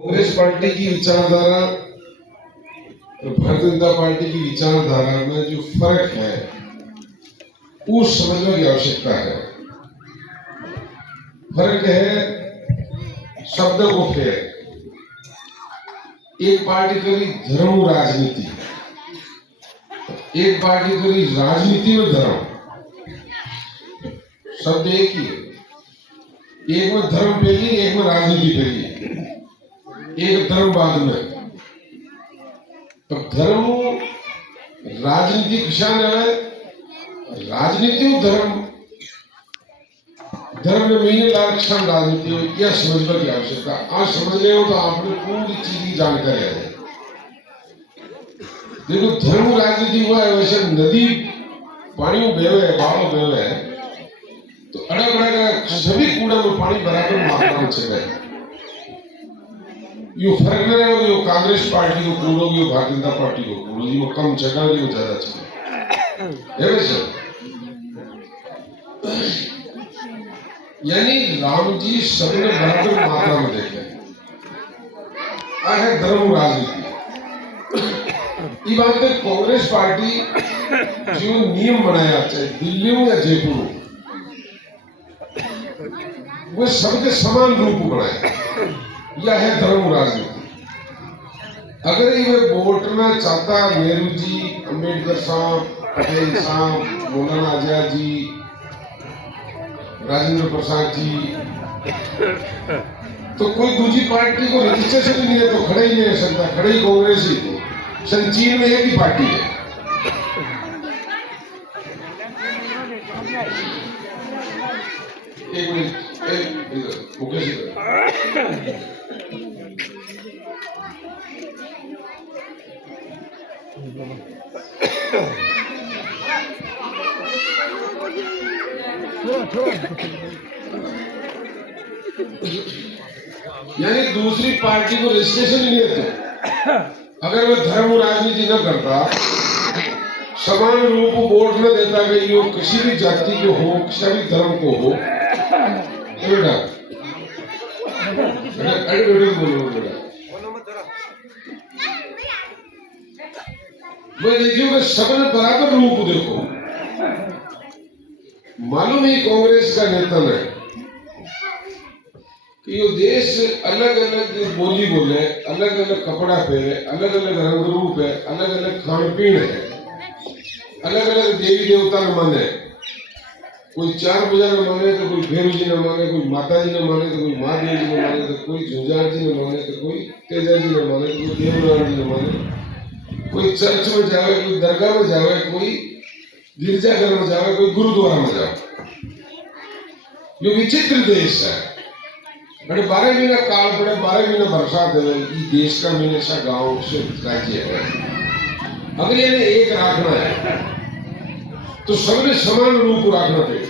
Congress party की विचारधारा और भारतीय जनता पार्टी की विचारधारा में जो फर्क है वो समझने की आवश्यकता है। फर्क है शब्द को फेर। एक पार्टी करी धर्म राजनीति, एक पार्टी करी राजनीति में धर्म। शब्द एक ही है, एक में धर्म पहली, एक में राजनीति पहली, एक धर्म बाद में। तो धर्म राजनीति किसान है, राजनीति धर्म धर्म में महीने लाख क्षण राजनीति हो, यह समझने की आवश्यकता। आज समझ रहे हो तो आपने पूरी चीज की जानकारी है। देखो धर्म राजनीति हुआ है, वैसे नदी पानी में बेवे है, बाढ़ में बेवे है, तो अलग अलग सभी कूड़ा में पानी बराबर मात्रा में चले। यो फर्क नहीं है, यो कांग्रेस पार्टी को कूड़ो, यो भारतीय जनता पार्टी को कूड़ो, यो कम जगह यो ज्यादा चले है वैसे। यानी राम जी सबने बराबर मात्रा में देखे। आ है धर्म राजनीति। ये बात है कांग्रेस पार्टी जो नियम बनाया, चाहे दिल्ली हो या जयपुर हो, वो सबके समान रूप बनाए। यह है धर्म राजनीति। अगर ये वोट में चाहता नेहरू जी, अम्बेडकर साहब, पटेल साहब, मौलाना आजाद जी, राजेंद्र प्रसाद जी, तो कोई दूसरी पार्टी को रजिस्ट्रेशन नहीं है तो खड़े ही नहीं हो सकता। खड़े ही कांग्रेस ही थी। चीन में एक ही पार्टी है। एक मिनट, मुकेश यानी दूसरी पार्टी को रजिस्ट्रेशन ही नहीं है। अगर वह धर्म राजनीति न करता, समान रूप वोट न देता कि यो किसी भी जाति को हो, किसी भी धर्म को हो, बेटा बोलो बेटा, मैं देखिए सबने बराबर रूप देखो। मालूम ही कांग्रेस का नेता ने कि ये देश अलग अलग बोली बोले, अलग अलग कपड़ा पहने, अलग अलग रंग रूप है, अलग अलग खान पीन है, अलग अलग देवी देवता न माने। कोई चार पूजा न माने तो कोई भैरू जी न माने, कोई माता जी न माने तो कोई महादेव जी न माने, तो कोई झुंझार जी न माने, तो कोई तेजा जी न माने, तो कोई देवनारायण जी न माने। कोई चर्च में जावे, कोई दरगाह में जावे, कोई गिरजाघर में जावे, कोई गुरुद्वारा में जावे। ये विचित्र देश है। बड़े 12 महीना काल पड़े, 12 महीना बरसात है। ये देश का हमेशा गांव से राज्य है। अगर ये एक रखना है तो सबने समान रूप रखना चाहिए।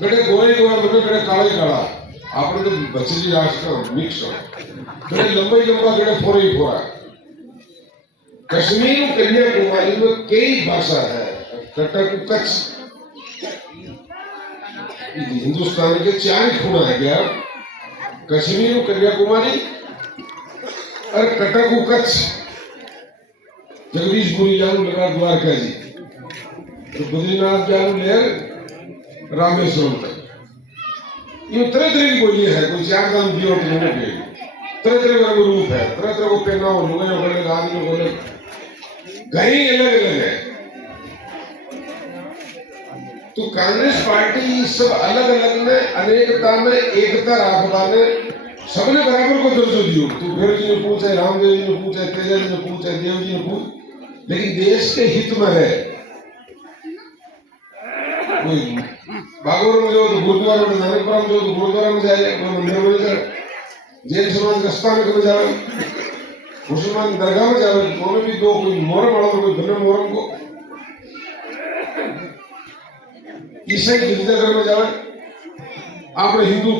कड़े गोरे गोरा मतलब कड़े काले काला, आपने तो बचली राष्ट्र का मिक्स हो। कड़े लंबा लंबा, कड़े फोरा ही फोरा। कश्मीर कन्याकुमारी में कई भाषा है। कटक कच्छ हिंदुस्तान के 4 खूना है क्या? कश्मीर कन्याकुमारी और कटक कच्छ। जगदीशपुरी जान लगा द्वारका जी, तो बद्रीनाथ जान लेर रामेश्वरम तक। ये तरह तरह की बोली है। कोई 4 दाम दियो तो लोगों के तरह तरह का रूप है, तरह तरह को पहना हो, लुगाई बोले, आदमी बोले, कहीं अलग अलग है। तो कांग्रेस पार्टी सब अलग अलग में अनेकता में एकता रखवा ने सबने बराबर को दर्जो दियो। तो भैरव जी ने पूछा, रामदेव जी ने पूछा, तेजा जी ने पूछा, देव जी ने पूछा, लेकिन देश के हित में है। कोई बागोर में जाओ तो गुरुद्वारा में, नानकपुरा में जाओ तो गुरुद्वारा में जाए, कोई मंदिर में जाए, जैन समाज रस्ता में जाए, मुसलमान दरगाह में जाए, दोनों भी दो, कोई मोहरम वाला तो कोई बिना मोहरम को, ईसाई गिरजाघर में जाए। आपने हिंदू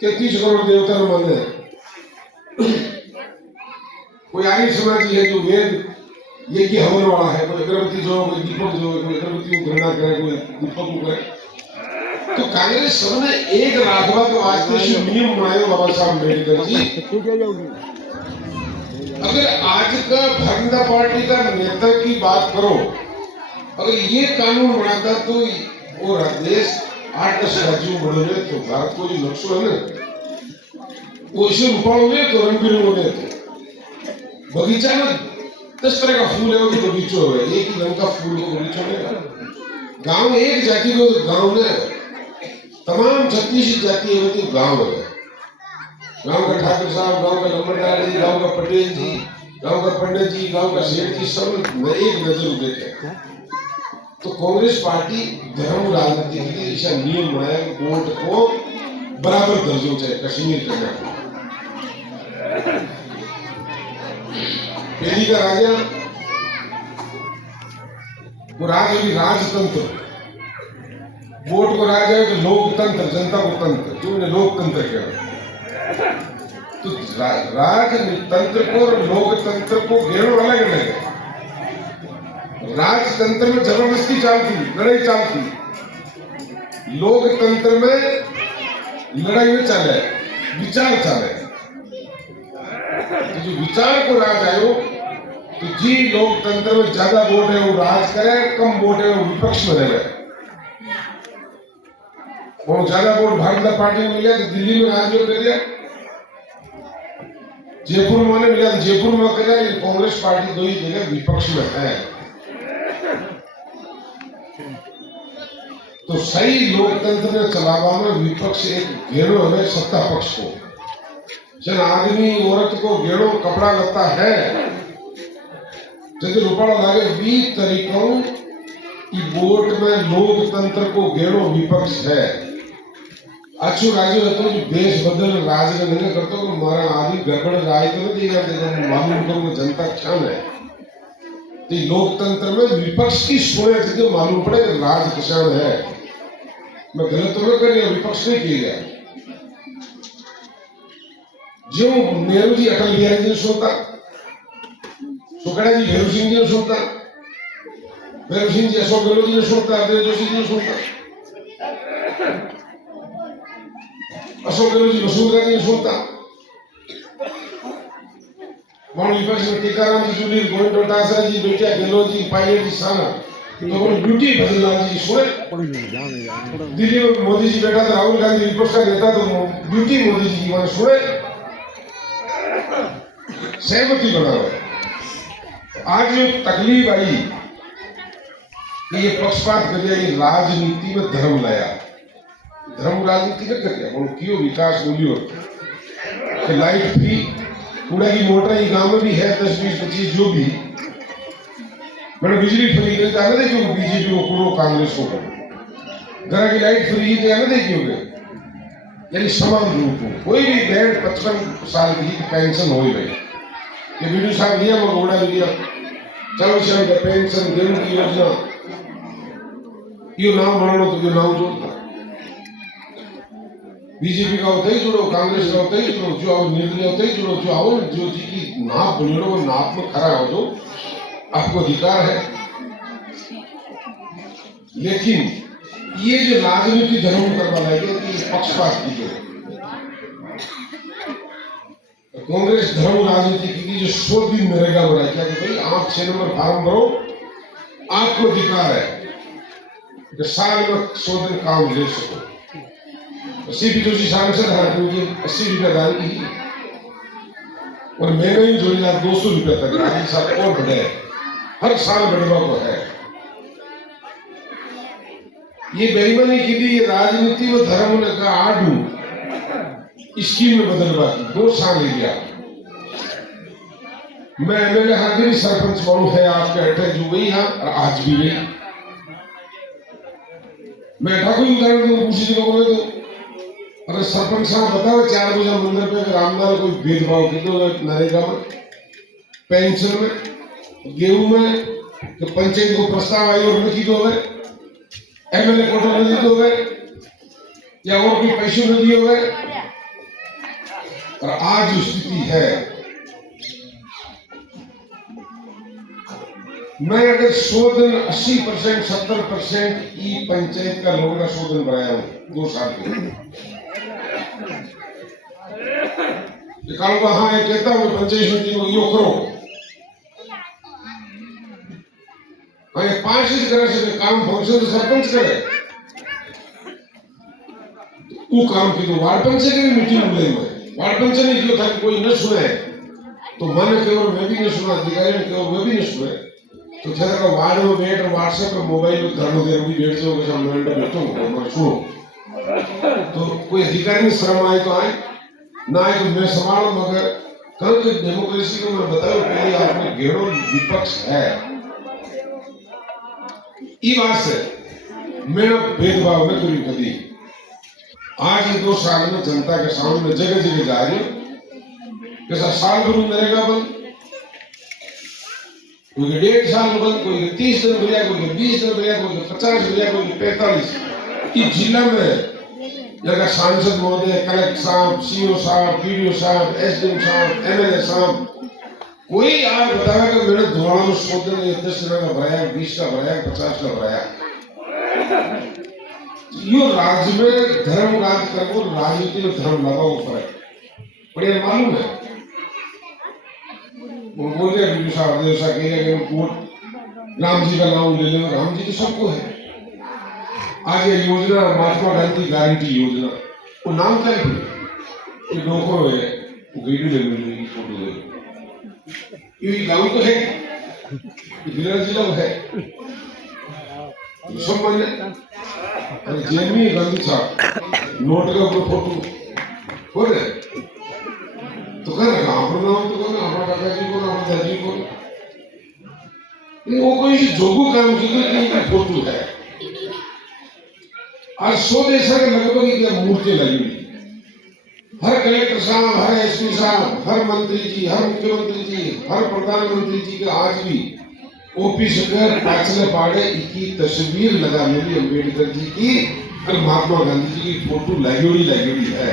33 करोड़ देवता ने माने। कोई आर्य समाज है जो वेद ये की हवन वाला है, कोई अगरबत्ती जो, कोई दीपक जो, कोई अगरबत्ती को घृणा करे, कोई दीपक को करे। तो कांग्रेस सबने एक राखवा के वास्ते जो नियम बनाए बाबा साहब अम्बेडकर जी, अगर आज का भारतीय जनता पार्टी का नेता की बात करो, अगर ये कानून बनाता तो वो देश 8-10 राज्यों में बढ़े तो भारत को जो नक्शा है ना वो इसे रुपाओगे तो रंग बिरंगे थे बगीचा में 10 तरह का फूल है वो बगीचों है, एक ही रंग का फूल हो बगीचों में। गांव एक जाति को तो गांव में तमाम 36 जाति है तो गांव है। गांव का ठाकुर साहब, गांव का लंबरदार जी, गांव का पटेल जी, गांव का पंडित जी, गांव का सेठ जी, सब एक नजर देखे। तो कांग्रेस पार्टी धर्म राजनीति के लिए ऐसा नियम बनाया कि वोट को बराबर दर्जों चाहे कश्मीर करना। पहली का राजा वो राजतंत्र, वोट को राज है तो लोकतंत्र, जनता को तंत्र, जो उन्हें लोकतंत्र कहा। तो राजतंत्र को और लोकतंत्र को घेरो अलग अलग है। राजतंत्र में जबरदस्ती चालती, लड़ाई चालती, लोकतंत्र में लड़ाई में चाले, विचार चाले। तो जो विचार को राज आयो तो जी लोकतंत्र में ज्यादा वोट है वो राज करे, कम वोट है वो विपक्ष में रहे। और ज्यादा वोट भारतीय जनता पार्टी में मिला तो दिल्ली में राज कर दिया, जयपुर में मिला तो जयपुर में कर दिया। कांग्रेस पार्टी दो ही जगह विपक्ष में है। तो सही लोकतंत्र में चलावा में विपक्ष एक घेरो है सत्ता पक्ष को। जन आदमी औरत को घेरो कपड़ा लगता है जब रुपड़ा लागे 20 तरीकों की वोट में लोकतंत्र को घेरो विपक्ष है। अच्छू राज्य है तो देश बदल राज नहीं करते तो हमारा आदमी गड़बड़ राय तो नहीं देगा, मालूम करो जनता क्षण है। तो लोकतंत्र में विपक्ष की सुने जगह मालूम पड़े राज किसान है। मैं गलत तो नहीं कर रहा, विपक्ष नहीं किया गया। जो नेहरू जी अटल बिहारी जी ने सुनता, सुखड़ा जी भैरू सिंह जी ने सुनता, भैरू सिंह जी अशोक गहलोत जी ने सुनता, अजय जोशी जी ने सुनता, अशोक गहलोत जी वसुंधरा जी ने सुनता, विपक्ष में टीकाराम जी, सुनील गोविंद डोटासरा जी, बेटिया गहलोत जी, पायलट जी, साना तो ब्यूटी भजनलाल जी सुने। दिल्ली में मोदी जी बैठा था, राहुल गांधी विपक्ष का नेता तो ब्यूटी मोदी जी की सुने, सहमति बना हुआ है। आज जो तकलीफ आई कि ये पक्षपात कर दिया, ये राजनीति में धर्म लाया। धर्म राजनीति का कर दिया, क्यों विकास बोलियो कि लाइट फ्री, कूड़ा की मोटर ये गांव में भी है 10, 20, 25 जो भी मैंने बिजली फ्री कर जाने दे क्यों बीजेपी को करो कांग्रेस को करो, घर की लाइट फ्री जाने दे क्यों यानी समान रूप हो। कोई भी 55 साल की पेंशन हो गई ये वीडियो साहब लिया मगोड़ा लिया 40 का पेंशन गेहूं की योजना यो नाम बनाना तो यो नाम जोड़ता बीजेपी का होता ही जुड़ो, कांग्रेस का होता ही जुड़ो, जो आओ निर्णय होता ही जुड़ो, जो आओ जो जी की नाप बने वो नाप में खड़ा हो जो आपको अधिकार है। लेकिन ये जो राजनीति धर्म करवा लाएगा कि पक्षपात की जो कांग्रेस धर्म राजनीति की जो 100 दिन नरेगा हो रहा है क्या कि भाई आप 6 नंबर फार्म भरो, आपको अधिकार है कि साल में 100 दिन काम ले सको। सीपी जोशी सांसद है मुझे 80 रुपया दान की और महंगाई जोड़ी 200 रुपया तक आगे साल और बढ़े, हर साल बढ़वा को है। ये बेईमानी की थी, ये राजनीति में धर्म ने कहा आडू स्कीम में बदलवा की 2 साल ले गया। मैं एमएलए हाजिरी सरपंच बनू है आपके अटैच जो गई है और आज भी गई। मैं ठाकुर उदाहरण दूं पूछी लोगों में तो अरे सरपंच साहब बताओ 4 बजे मंदिर पे रामलाल कोई भेदभाव की तो नरेगा में, पेंशन में, गेहूं में तो पंचायत को प्रस्ताव आई और लिखी दो गए, एमएलए कोटा नहीं दो गए या और कोई पैसे नहीं दिए गए। और आज जो स्थिति है मैं अगर 100 दिन 80% 70% ई पंचायत का लोगों का 100 दिन बनाया हूँ 2 साल के निकालूंगा। हाँ ये कहता हूँ पंचायत समिति को यो करो। हाँ ये 5 ही तरह से काम फंक्शन तो सरपंच करे, वो काम की तो वार्ड पंच की मीटिंग बुलाई मैं वार्ड पंच ने किया था कोई न सुने तो मन केवल मैं भी नहीं सुना, अधिकारी ने केवल मैं भी नहीं सुने तो थे का वार्ड में बैठ व्हाट्सएप पे मोबाइल में धर्म दे भी बैठ जाओ कि मैं बैठो मैं सुनो तो कोई अधिकारी में शर्म आए तो आए ना आए तो मैं संभालू। मगर कल के डेमोक्रेसी को मैं बताऊं पहले आपने घेरो विपक्ष है ई बात से मेरा भेदभाव में करी कभी। आज ये 2 साल में जनता के सामने जगह जगह जा रही कैसा साल भर नरेगा बंद, कोई 1.5 साल बंद, कोई 30 दिन भैया, कोई 20 दिन भैया, कोई 50 भैया, कोई 45। इस जिला में जगह सांसद महोदय, कलेक्टर साहब, सीओ साहब, बीडीओ साहब, एसडीएम साहब, एमएलए साहब कोई आज बताया कि मेरे धोड़ा में 100 दिन 10 दिन का भराया, 20 का भराया, 50 का भराया। यो राज्य में धर्म राज करो, राजनीति में धर्म लगाओ फर्क बढ़िया मालूम है। वो बोल रहे बीडीओ साहब देवसा के कोर्ट राम जी का नाम ले लो, राम जी तो सबको है। आज ये योजना महात्मा गांधी गारंटी योजना वो नाम क्या है? ये लोगों है वो वीडियो ले लो, फोटो ले लो, ये गांव तो है, ये बिलार जिला है सब मान्य। अरे जेमी गांधी साहब नोट का ऊपर फोटो हो रहे तो कह रहे हमारा नाम तो कहना हमारा दादाजी को हमारा दादी को वो कोई जोगू काम की फोटो है। आज 100 देश के लगभग मूर्ति लगी हुई, हर कलेक्टर साहब, हर एसपी साहब, हर मंत्री जी, हर मुख्यमंत्री जी, हर प्रधानमंत्री जी का आज भी ऑफिस कर पाछले पाड़े की तस्वीर लगा मिली अम्बेडकर जी की और महात्मा गांधी जी की फोटो लगोड़ी है।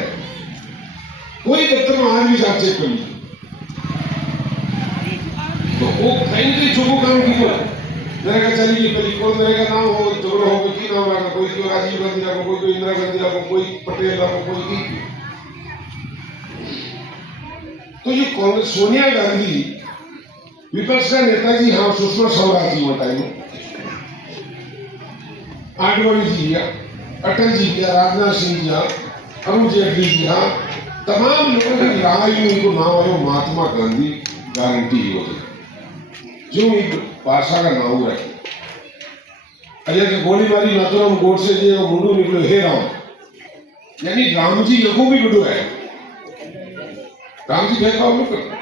कोई दफ्तर में आज भी जांच चेक कर लीजिए तो वो कहीं चुको काम की मेरे का चलिए पहले कौन मेरे का नाम हो झगड़ा हो कि नाम रखा, कोई क्यों राजीव गांधी रखो, कोई इंदिरा गांधी रखो, कोई पटेल रखो, कोई की। तो ये कांग्रेस सोनिया गांधी विपक्ष का नेताजी हाँ सुषमा स्वराज जी टाइम आडवाणी जी या अटल जी या राजनाथ सिंह जी अरुण जेटली जी हाँ तमाम लोगों की राय उनको नाम आयो महात्मा गांधी गारंटी योजना जो एक भाषा का नाम रखे। अजय के गोली मारी नाथुराम गोडसे जी मुंडू निकलो हे राम यानी राम जी यको भी बड़ो है, राम जी भेदभाव नहीं करते।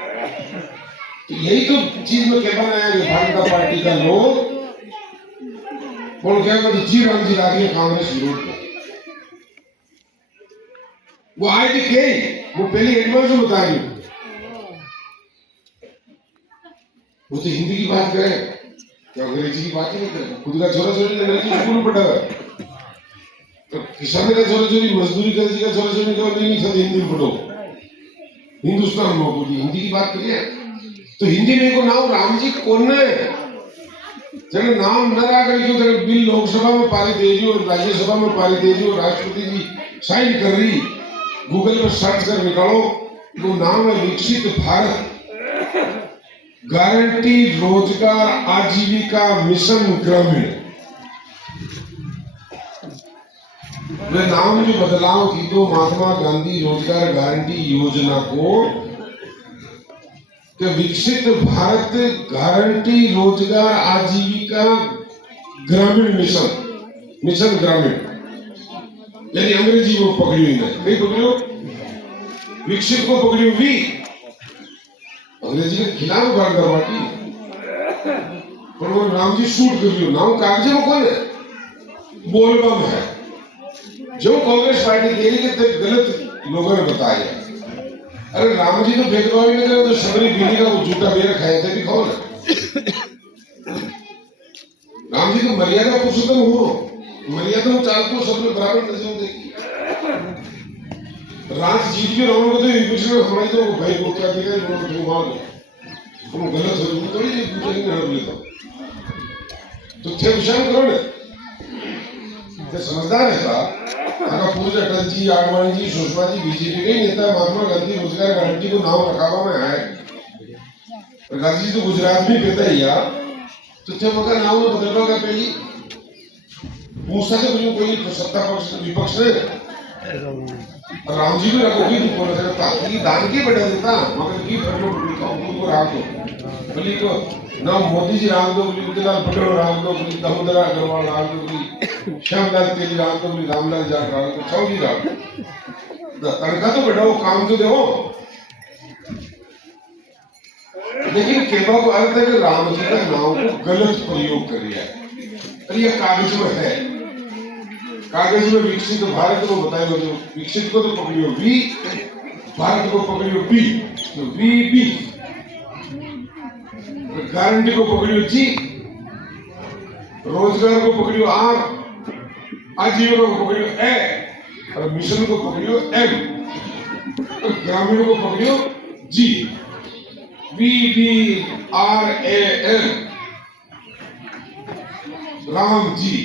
तो यही तो चीज में क्या बनाया कि भारतीय पार्टी का लोग बोल क्या कहते जी राम जी राजी कांग्रेस विरोध कर वो आए थे के वो पहले एडवांस में बता रही वो तो हिंदी की बात करे तो अंग्रेजी की बात ही नहीं करे। खुद का छोरा छोरी अंग्रेजी स्कूल में पढ़ा है तो किसान का छोरा छोरी मजदूरी का छोरा छोरी का नहीं सब हिंदी में पढ़ो, हिंदुस्तान में बोली हिंदी की बात करिए तो हिंदी में को नाम राम जी कौन है जब नाम न रहा करी क्यों तेरे बिल लोकसभा में पारित है जो राज्यसभा में पारित है जो राष्ट्रपति जी साइन कर रही गूगल पर सर्च कर निकालो वो नाम है विकसित भारत गारंटी रोजगार आजीविका मिशन ग्रामीण। वे नाम जो बदलाव की तो महात्मा गांधी रोजगार गारंटी योजना को कि विकसित भारत गारंटी रोजगार आजीविका ग्रामीण मिशन ग्रामीण यानी अंग्रेजी में पकड़ी हुई है नहीं पकड़ो विकसित को पकड़ी हुई अंग्रेजी के खिलाफ बात करवाती पर वो राम जी शूट कर लियो नाम कागजे में कौन है बोलबम है जो कांग्रेस पार्टी के लिए गलत लोगों ने बताया। अरे राम जी तो भेदभाव नहीं करे तो सबरी बीनी का वो जूता बेर खाए थे भी खाओ ना। राम जी तो मर्यादा पुरुषोत्तम हो मर्यादा में चाल को सब लोग बराबर नजर देखी। राज जीत के रावण को तो विभीषण हमारी तो भाई को क्या दिखा उन्होंने घुमा दो तुम गलत हो तुम थोड़ी जी पूछेंगे ना बोले तो थे विषय करो ना ते समझदार है का आका पूजा अटल जी आडवाणी जी सुषमा जी बीजेपी के नेता महात्मा गांधी रोजगार गारंटी को नाम रखावा में है और गांधी जी तो गुजरात में पैदा ही यार तो थे मगर नाम ने बदलवा का पहली मूसा के कोई सत्ता पक्ष विपक्ष ने राम जी भी रखोगी तो बोल रहे ताकि दान की बढ़ा देता मगर की फरलो को राम दो बोली को ना मोदी जी राम दो बोली उदयलाल पटेल राम दो बोली दामोदर अग्रवाल राम दो बोली श्यामलाल तेली राम दो बोली रामलाल जाट राम दो चौधरी राम तनखा तो बढ़ाओ काम तो दो लेकिन केबा को अर्थ है कि राम जी का नाम को गलत प्रयोग कर दिया है और ये कागज में है कागज में विकसित भारत को बताया तो विकसित को तो पकड़ियो वी भारत को पकड़ियो बी तो वी बी गारंटी को पकड़ियो जी रोजगार को पकड़ियो आर आजीविका को पकड़ियो ए और मिशन को पकड़ियो एम और ग्रामीण को पकड़ियो जी V D R A M Ram ji